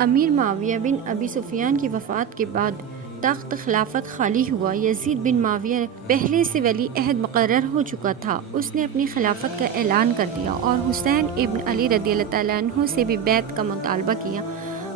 امیر معاویہ بن ابی سفیان کی وفات کے بعد تخت خلافت خالی ہوا۔ یزید بن معاویہ پہلے سے ولی عہد مقرر ہو چکا تھا، اس نے اپنی خلافت کا اعلان کر دیا اور حسین ابن علی رضی اللہ تعالیٰ عنہ سے بھی بیعت کا مطالبہ کیا۔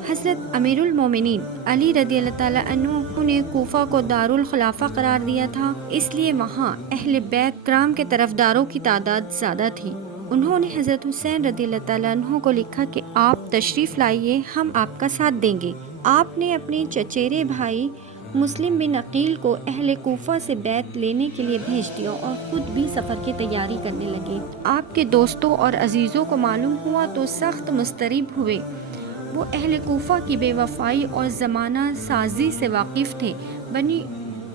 حضرت امیر المومنین علی رضی اللہ تعالیٰ عنہ نے کوفہ کو دارالخلافہ قرار دیا تھا، اس لیے وہاں اہل بیت کرام کے طرفداروں کی تعداد زیادہ تھی۔ انہوں نے حضرت حسین رضی اللہ تعالیٰ عنہ کو لکھا کہ آپ تشریف لائیے، ہم آپ کا ساتھ دیں گے۔ آپ نے اپنے چچیرے بھائی مسلم بن عقیل کو اہل کوفہ سے بیعت لینے کے لیے بھیج دیا اور خود بھی سفر کی تیاری کرنے لگے۔ آپ کے دوستوں اور عزیزوں کو معلوم ہوا تو سخت مضطرب ہوئے۔ وہ اہل کوفہ کی بے وفائی اور زمانہ سازی سے واقف تھے، بنی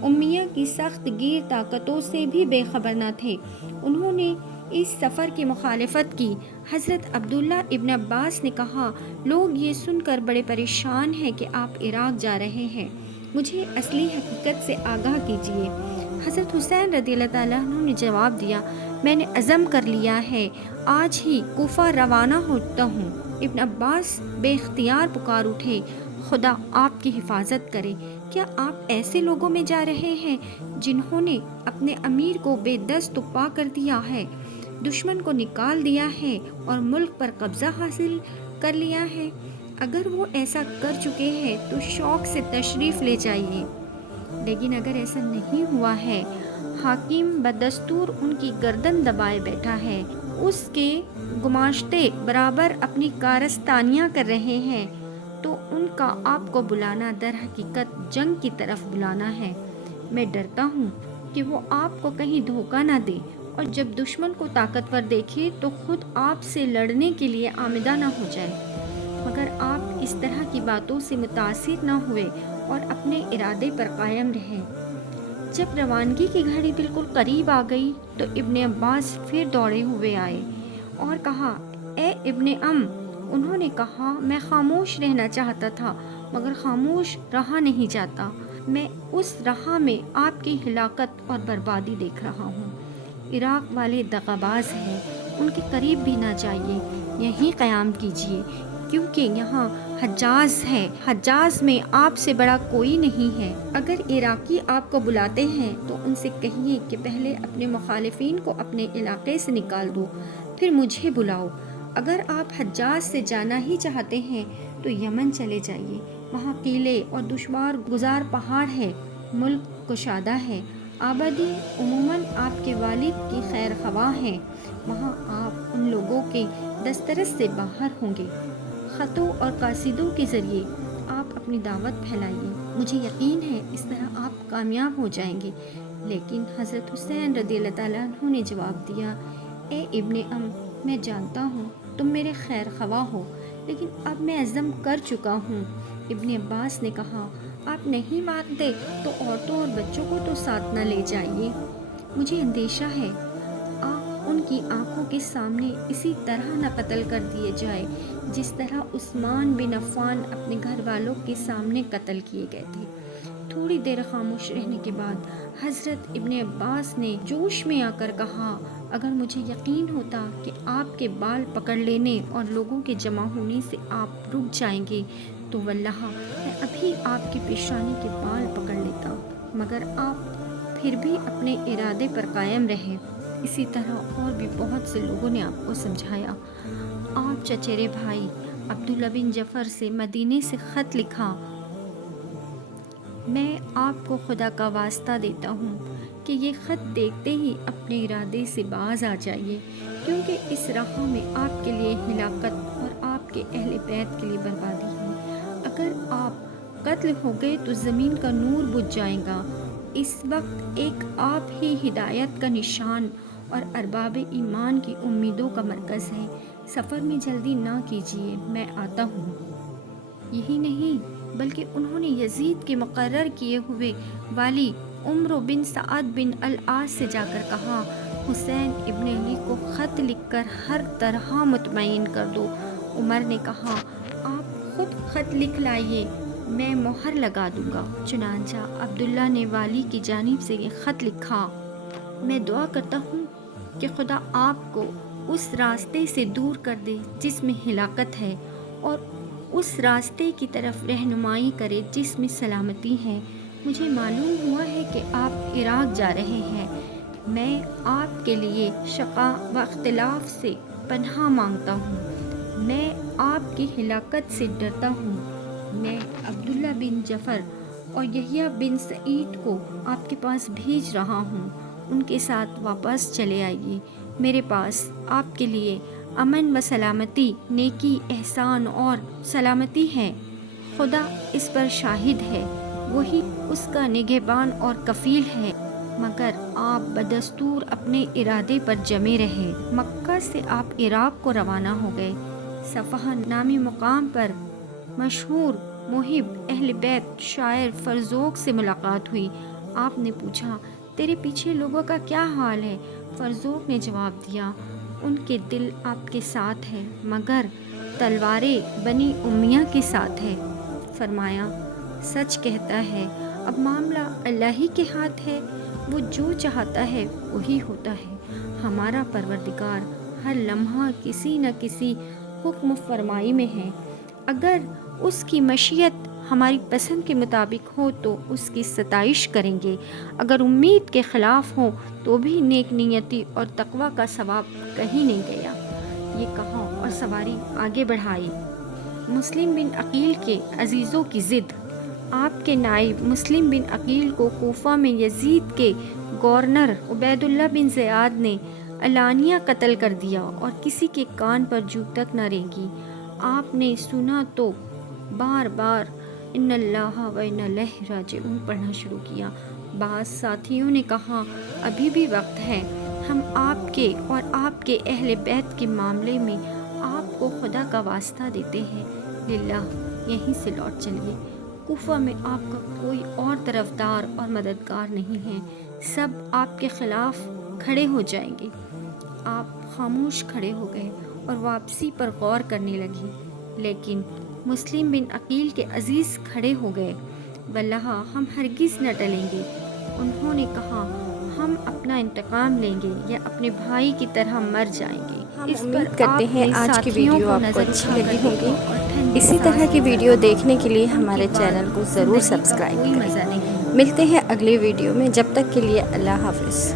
امیہ کی سخت گیر طاقتوں سے بھی بے خبر نہ تھے۔ انہوں نے اس سفر کی مخالفت کی۔ حضرت عبداللہ ابن عباس نے کہا، لوگ یہ سن کر بڑے پریشان ہیں کہ آپ عراق جا رہے ہیں، مجھے اصلی حقیقت سے آگاہ کیجیے۔ حضرت حسین رضی اللہ تعالیٰ عنہ نے جواب دیا، میں نے عزم کر لیا ہے، آج ہی کوفہ روانہ ہوتا ہوں۔ ابن عباس بے اختیار پکار اٹھے، خدا آپ کی حفاظت کرے، کیا آپ ایسے لوگوں میں جا رہے ہیں جنہوں نے اپنے امیر کو بے دست و پا کر دیا ہے، دشمن کو نکال دیا ہے اور ملک پر قبضہ حاصل کر لیا ہے؟ اگر وہ ایسا کر چکے ہیں تو شوق سے تشریف لے جائیے، لیکن اگر ایسا نہیں ہوا ہے، حاکم بدستور ان کی گردن دبائے بیٹھا ہے، اس کے گماشتے برابر اپنی کارستانیاں کر رہے ہیں، تو ان کا آپ کو بلانا در حقیقت جنگ کی طرف بلانا ہے۔ میں ڈرتا ہوں کہ وہ آپ کو کہیں دھوکہ نہ دے اور جب دشمن کو طاقتور دیکھے تو خود آپ سے لڑنے کے لیے آمادہ نہ ہو جائے۔ مگر آپ اس طرح کی باتوں سے متاثر نہ ہوئے اور اپنے ارادے پر قائم رہے۔ جب روانگی کی گھڑی بالکل قریب آ گئی تو ابن عباس پھر دوڑے ہوئے آئے اور کہا، اے ابن ام۔ انہوں نے کہا، میں خاموش رہنا چاہتا تھا مگر خاموش رہا نہیں جاتا، میں اس راہ میں آپ کی ہلاکت اور بربادی دیکھ رہا ہوں۔ عراق والے دغاباز ہیں، ان کے قریب بھی نہ جائیے، یہیں قیام کیجیے، کیونکہ یہاں حجاز ہے، حجاز میں آپ سے بڑا کوئی نہیں ہے۔ اگر عراقی آپ کو بلاتے ہیں تو ان سے کہیے کہ پہلے اپنے مخالفین کو اپنے علاقے سے نکال دو، پھر مجھے بلاؤ۔ اگر آپ حجاز سے جانا ہی چاہتے ہیں تو یمن چلے جائیے، وہاں قلعے اور دشوار گزار پہاڑ ہے، ملک کشادہ ہے، آبادی عموماً آپ کے والد کی خیر خواہ ہیں، وہاں آپ ان لوگوں کے دسترس سے باہر ہوں گے۔ خطوں اور قاصدوں کے ذریعے آپ اپنی دعوت پھیلائیے، مجھے یقین ہے اس طرح آپ کامیاب ہو جائیں گے۔ لیکن حضرت حسین رضی اللہ تعالیٰ عنہ نے جواب دیا، اے ابن ام، میں جانتا ہوں تم میرے خیر خواہ ہو، لیکن اب میں عزم کر چکا ہوں۔ ابن عباس نے کہا، آپ نہیں مانتے تو عورتوں اور بچوں کو تو ساتھ نہ لے جائیے، مجھے اندیشہ ہے آپ ان کی آنکھوں کے سامنے اسی طرح نہ قتل کر دیے جائے جس طرح عثمان بن عفان اپنے گھر والوں کے سامنے قتل کیے گئے تھے۔ تھوڑی دیر خاموش رہنے کے بعد حضرت ابن عباس نے جوش میں آ کر کہا، اگر مجھے یقین ہوتا کہ آپ کے بال پکڑ لینے اور لوگوں کے جمع ہونے سے آپ رک جائیں گے تو واللہ میں ابھی آپ کی پیشانی کے بال پکڑ لیتا، مگر آپ پھر بھی اپنے ارادے پر قائم رہے۔ اسی طرح اور بھی بہت سے لوگوں نے آپ کو سمجھایا۔ آپ چچیرے بھائی عبداللہ بن جعفر سے مدینے سے خط لکھا، میں آپ کو خدا کا واسطہ دیتا ہوں کہ یہ خط دیکھتے ہی اپنے ارادے سے باز آ جائیے، کیونکہ اس راہ میں آپ کے لیے ہلاکت اور آپ کے اہل بیت کے لیے بربادی ہے۔ اگر آپ قتل ہو گئے تو زمین کا نور بجھ جائے گا۔ اس وقت ایک آپ ہی ہدایت کا نشان اور ارباب ایمان کی امیدوں کا مرکز ہے۔ سفر میں جلدی نہ کیجیے، میں آتا ہوں۔ یہی نہیں بلکہ انہوں نے یزید کے مقرر کیے ہوئے والی عمرو بن سعد بن العاص سے جا کر کہا، حسین ابن علی کو خط لکھ کر ہر طرح مطمئن کر دو۔ عمر نے کہا، آپ خود خط لکھ لائیے، میں مہر لگا دوں گا۔ چنانچہ عبداللہ نے والی کی جانب سے یہ خط لکھا، میں دعا کرتا ہوں کہ خدا آپ کو اس راستے سے دور کر دے جس میں ہلاکت ہے، اور اس راستے کی طرف رہنمائی کرے جس میں سلامتی ہے۔ مجھے معلوم ہوا ہے کہ آپ عراق جا رہے ہیں۔ میں آپ کے لیے شقا و اختلاف سے پناہ مانگتا ہوں۔ میں آپ کی ہلاکت سے ڈرتا ہوں۔ میں عبداللہ بن جعفر اور یحییٰ بن سعید کو آپ کے پاس بھیج رہا ہوں۔ ان کے ساتھ واپس چلے آئیے۔ میرے پاس آپ کے لیے امن و سلامتی، نیکی، احسان اور سلامتی ہے۔ خدا اس پر شاہد ہے، وہی اس کا نگہبان اور کفیل ہے۔ مگر آپ بدستور اپنے ارادے پر جمے رہے۔ مکہ سے آپ عراق کو روانہ ہو گئے۔ صفحہ نامی مقام پر مشہور محب اہل بیت شاعر فرزوق سے ملاقات ہوئی۔ آپ نے پوچھا، تیرے پیچھے لوگوں کا کیا حال ہے؟ فرزوق نے جواب دیا، ان کے دل آپ کے ساتھ ہے مگر تلواریں بنی امیہ کے ساتھ ہے۔ فرمایا، سچ کہتا ہے، اب معاملہ اللہ ہی کے ہاتھ ہے، وہ جو چاہتا ہے وہی ہوتا ہے۔ ہمارا پروردگار ہر لمحہ کسی نہ کسی حکم فرمائی میں ہے۔ اگر اس کی مشیت ہماری پسند کے مطابق ہو تو اس کی ستائش کریں گے، اگر امید کے خلاف ہو تو بھی نیک نیتی اور تقوی کا ثواب کہیں نہیں گیا۔ یہ کہا اور سواری آگے بڑھائی۔ مسلم بن عقیل کے عزیزوں کی ضد۔ آپ کے نائب مسلم بن عقیل کو کوفہ میں یزید کے گورنر عبید اللہ بن زیاد نے علانیہ قتل کر دیا اور کسی کے کان پر جوں تک نہ رینگی۔ آپ نے سنا تو بار بار ان اللہ و انا الیہ راجعون پڑھنا شروع کیا۔ بعض ساتھیوں نے کہا، ابھی بھی وقت ہے، ہم آپ کے اور آپ کے اہل بیت کے معاملے میں آپ کو خدا کا واسطہ دیتے ہیں، للہ یہیں سے لوٹ چلیے۔ کوفہ میں آپ کا کوئی اور طرفدار اور مددگار نہیں ہے، سب آپ کے خلاف کھڑے ہو جائیں گے۔ آپ خاموش کھڑے ہو گئے اور واپسی پر غور کرنے لگی، لیکن مسلم بن عقیل کے عزیز کھڑے ہو گئے۔ واللہ ہم ہرگز نہ ٹلیں گے۔ انہوں نے کہا، ہم اپنا انتقام لیں گے یا اپنے بھائی کی طرح مر جائیں گے۔ ہم امید کرتے ہیں آج کی ویڈیو آپ کو اچھی لگی ہوگی۔ اسی طرح کی ویڈیو دیکھنے کے لیے ہمارے چینل کو ضرور سبسکرائب کریں۔ ملتے ہیں اگلی ویڈیو میں، جب تک کے لیے اللہ حافظ۔